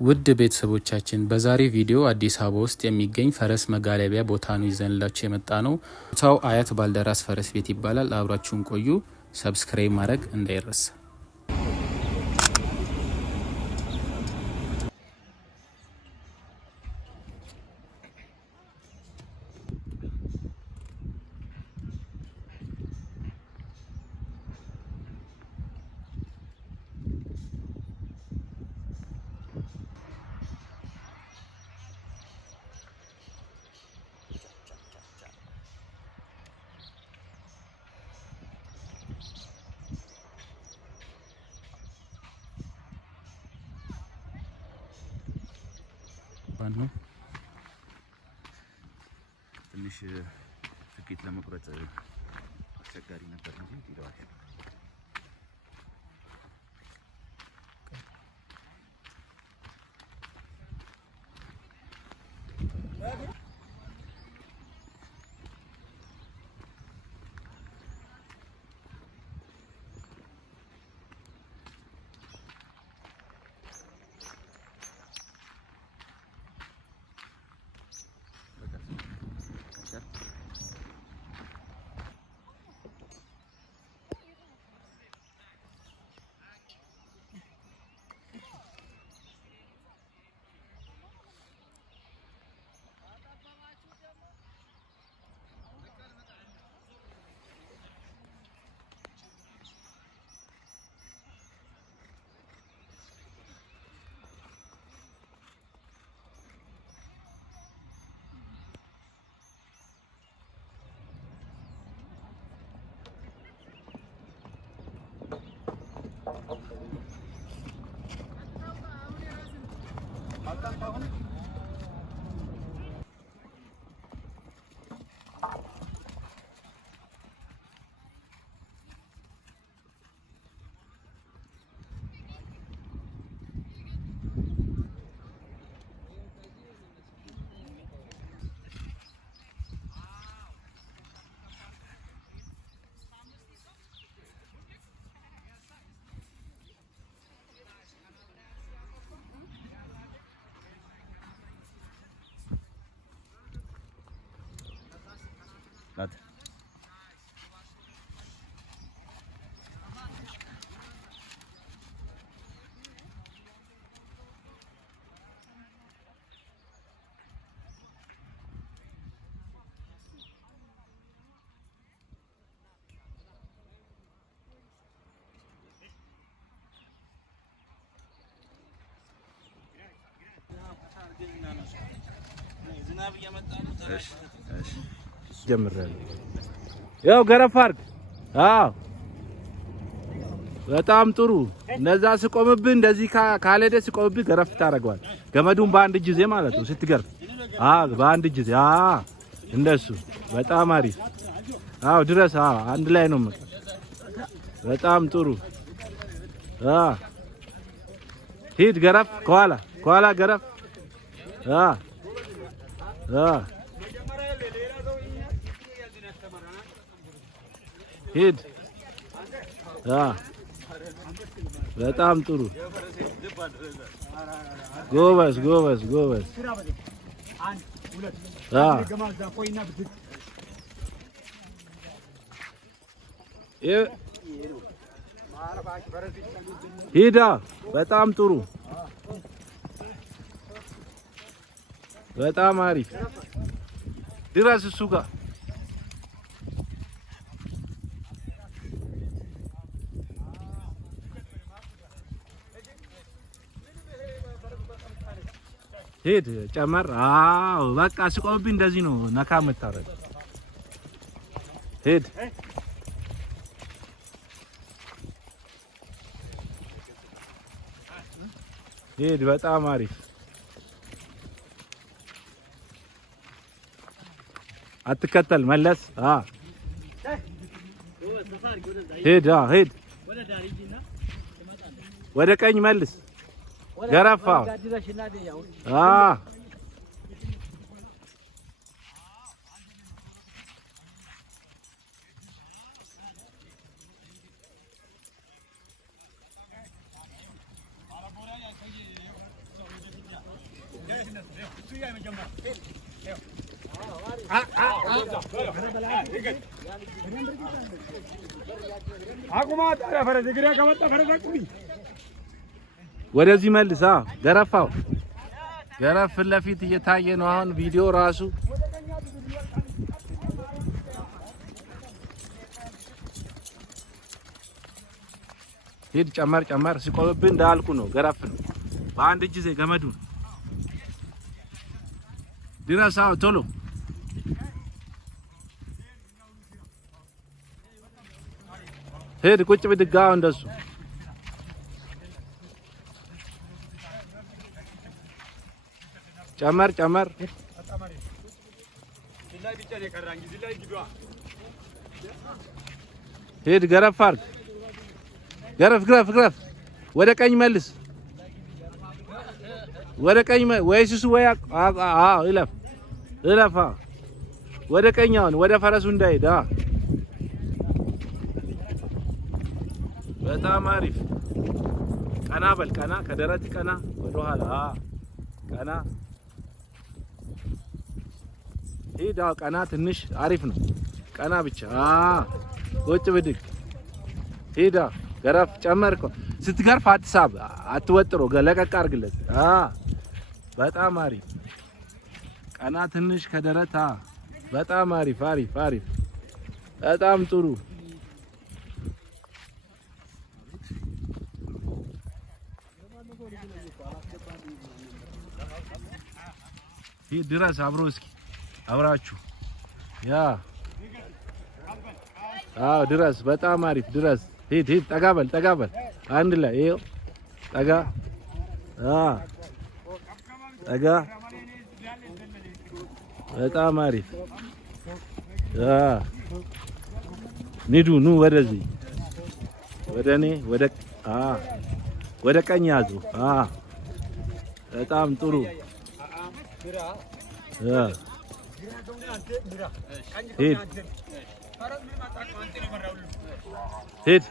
ውድ ቤተሰቦቻችን በዛሬ ቪዲዮ አዲስ አበባ ውስጥ የሚገኝ ፈረስ መጋለቢያ ቦታ ነው ይዘንላችሁ የመጣ ነው። ቦታው አያት ባልደራስ ፈረስ ቤት ይባላል። አብራችሁን ቆዩ። ሰብስክራይብ ማድረግ እንዳይረሳ። ነው ትንሽ ትኬት ለመቁረጥ አስቸጋሪ ነበር እንጂ ይደዋል። ጀምራለሁ። ያው ገረፍ አድርግ። አዎ በጣም ጥሩ። እነዛ ስቆምብህ እንደዚህ ካልሄደ ስቆምብህ ገረፍ ታደርገዋል። ገመዱን በአንድ እጅ ይዘህ ማለት ነው ስትገርፍ። በአንድ እጅ ይዘህ እንደሱ። በጣም አሪፍ። ድረስ። አንድ ላይ ነው። በጣም ጥሩ። ሂድ ገረፍ። ከኋላ ገረፍ። ሂድ። በጣም ጥሩ። ጎበዝ። ሂድ። በጣም ጥሩ። በጣም አሪፍ። ድረስ እሱ ጋር ሂድ። ጨመር። በቃ ስቆምብኝ እንደዚህ ነው ነካ የምታረግ። ሂድ። በጣም አሪፍ። አትከተል፣ መለስ። ሂድ። ወደ ቀኝ መልስ። ገረፋ። ወደዚህ መልስ። ገረፋው ገረፍ ፊት ለፊት እየታየ ነው አሁን ቪዲዮ ራሱ። ሂድ ጨመር ጨመር። ሲቆምብህ እንዳልኩ ነው፣ ገረፍ ነው። በአንድ እጅ ገመዱን ድረሳው ቶሎ። ሂድ ቁጭ ብድጋው እንደሱ ጨመር ጨመር። ሂድ ገረፍ አድርግ። ገረፍ ግረፍ ግረፍ። ወደ ቀኝ መልስ፣ ወደ ቀኝ ወይስ እሱ ወይ እለፍ እለፍ። ወደ ቀኝ አሁን ወደ ፈረሱ እንዳይሄድ። በጣም አሪፍ። ቀና በል ቀና፣ ከደረት ቀና፣ ወደ ኋላ ቀና። ሂድ ቀና። ትንሽ አሪፍ ነው። ቀና ብቻ። ቁጭ ብድግ። ሂድ ገረፍ ጨመር። ስትገርፍ አትሳብ፣ አትወጥሮ፣ ለቀቅ አድርግለት። በጣም አሪፍ። ቀና ትንሽ ከደረት። በጣም አሪፍ አሪፍ አሪፍ። በጣም ጥሩ። ሂድ ድረስ አብሮ እስኪ አብራችሁ ድረስ። በጣም አሪፍ ድረስ። ሂድ ሂድ። ጠጋ በል ጠጋ በል። አንድ ላይ ይኸው ጠጋ ጠጋ። በጣም አሪፍ። ኒዱ ኑ ወደዚህ፣ ወደ እኔ ወደ ቀኝ ያዙ። በጣም ጥሩ። ሂድ ሂድ።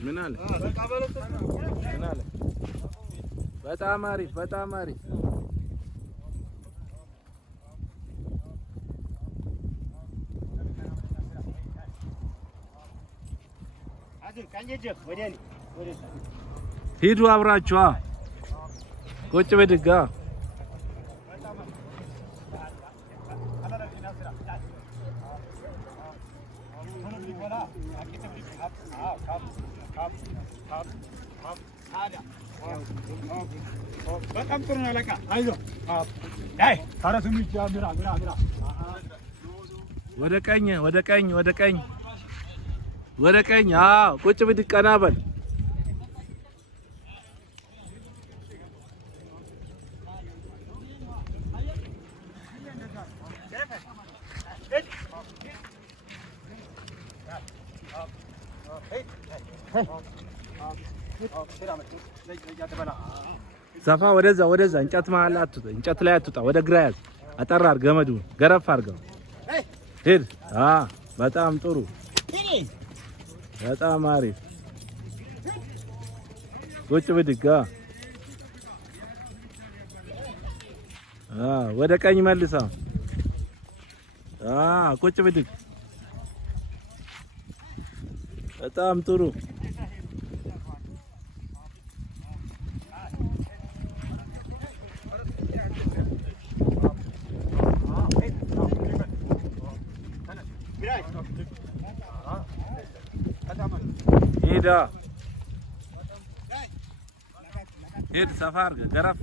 ምን አለ? ምን አለ? በጣም አሪፍ በጣም አሪፍ። ሂዱ አብራችሁ ቁጭ ብድጋ። በጣም ጥሩ ነው። ለካ አይዞህ። አይ ፈረሱም ይቻላል። ምራ ወደ ቀኝ ወደ ቀኝ ወደ ቀኝ ወደ ቀኝ። ቁጭ ብድግ ቀና በል። ሰፋ ወደዛ ወደዛ። እንጨት መሀል አትውጣ፣ እንጨት ላይ አትውጣ። ወደ ግራ ያዝ። አጠራ አድርግ ገመዱን፣ ገረፍ አድርገው። ሂድ። በጣም ጥሩ። በጣም አሪፍ። ቁጭ ብድግ። ወደ ቀኝ መልሳ። ቁጭ ብድግ። በጣም ጥሩ። ሂድ ሂድ። ሰፋ አድርገህ ገረፍ።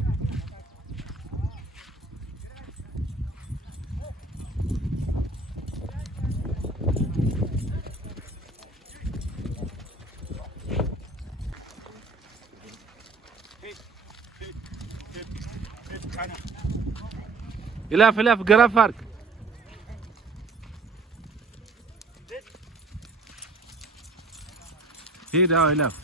እለፍ እለፍ፣ ገረፍ አድርግ። ሂድ እለፍ።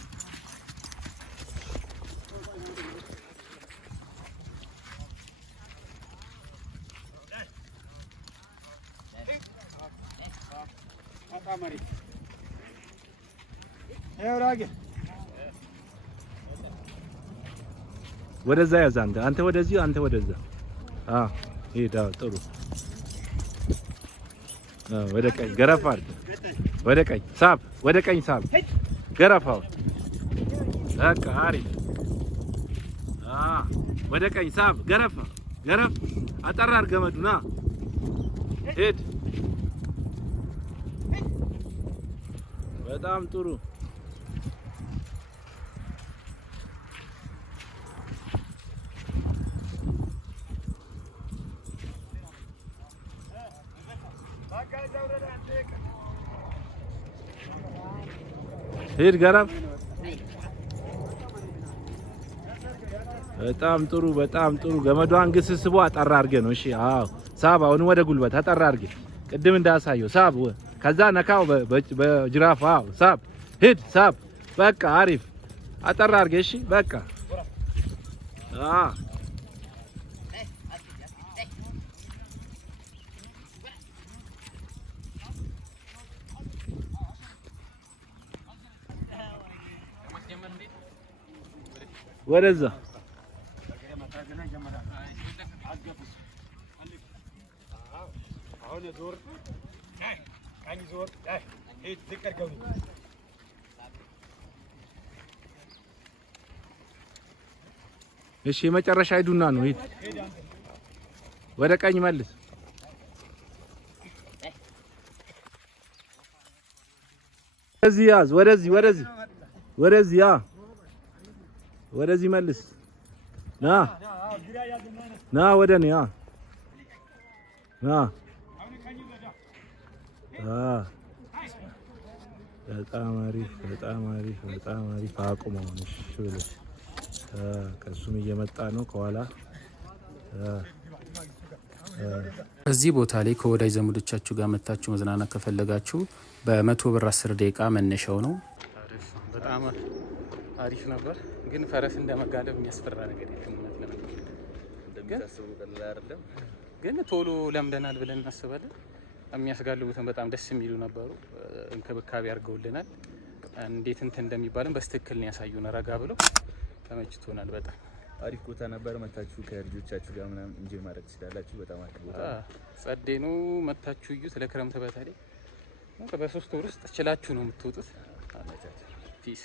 ወደዛ ያዝ አንተ ወደዚህ አንተ ወደዛ ሄዳ ጥሩ ወደ ቀኝ ገረፍ አድርግ ወደ ቀኝ ሳብ ወደ ቀኝ ሳብ ገረፋው በቃ አሪፍ ወደ ቀኝ ሳብ ገረፍ አጠራ አድርግ ገመዱና ሄድ በጣም ጥሩ ሄድ ገረፍ በጣም ጥሩ ገመዷን ግስስቦ አጠራ አድርገህ ነው እሺ ሳብ አሁን ወደ ጉልበት አጠራ አድርገህ ቅድም እንዳሳየው ሳብ ከዛ ነካው በጅራፍ ሳብ ሄድ ሳብ በቃ አሪፍ አጠራ አድርገህ እሺ በቃ ወደዛ እሺ የመጨረሻ ሂዱና ነው ሂድ ወደ ቀኝ መልስ ወደዚህ ያዝ ወደዚህ መልስ ና ወደ እኔ በጣም አሪፍ አቁመው እሺ ብለሽ ከሱም እየመጣ ነው ከኋላ እዚህ ቦታ ላይ ከወዳጅ ዘመዶቻችሁ ጋር መታችሁ መዝናናት ከፈለጋችሁ በ100 ብር 10 ደቂቃ መነሻው ነው። በጣም አሪፍ ነበር፣ ግን ፈረስ እንደመጋለብ የሚያስፈራ ነገር የለም። እንደምታስቡ ቀላል አይደለም፣ ግን ቶሎ ለምደናል ብለን እናስባለን። የሚያስጋልቡትን በጣም ደስ የሚሉ ነበሩ። እንክብካቤ አድርገውልናል። እንዴት እንትን እንደሚባልን በስትክክል ነው ያሳዩን። ረጋ ብለው ተመችቶናል። በጣም አሪፍ ቦታ ነበር። መታችሁ ከልጆቻችሁ ጋር ምናምን እንጆይ ማድረግ ትችላላችሁ። በጣም አሪፍ ቦታ ጸዴ ነው። መታችሁ እዩት። ለክረምት በተለይ በ3 ወር ውስጥ ችላችሁ ነው የምትወጡት። ፒስ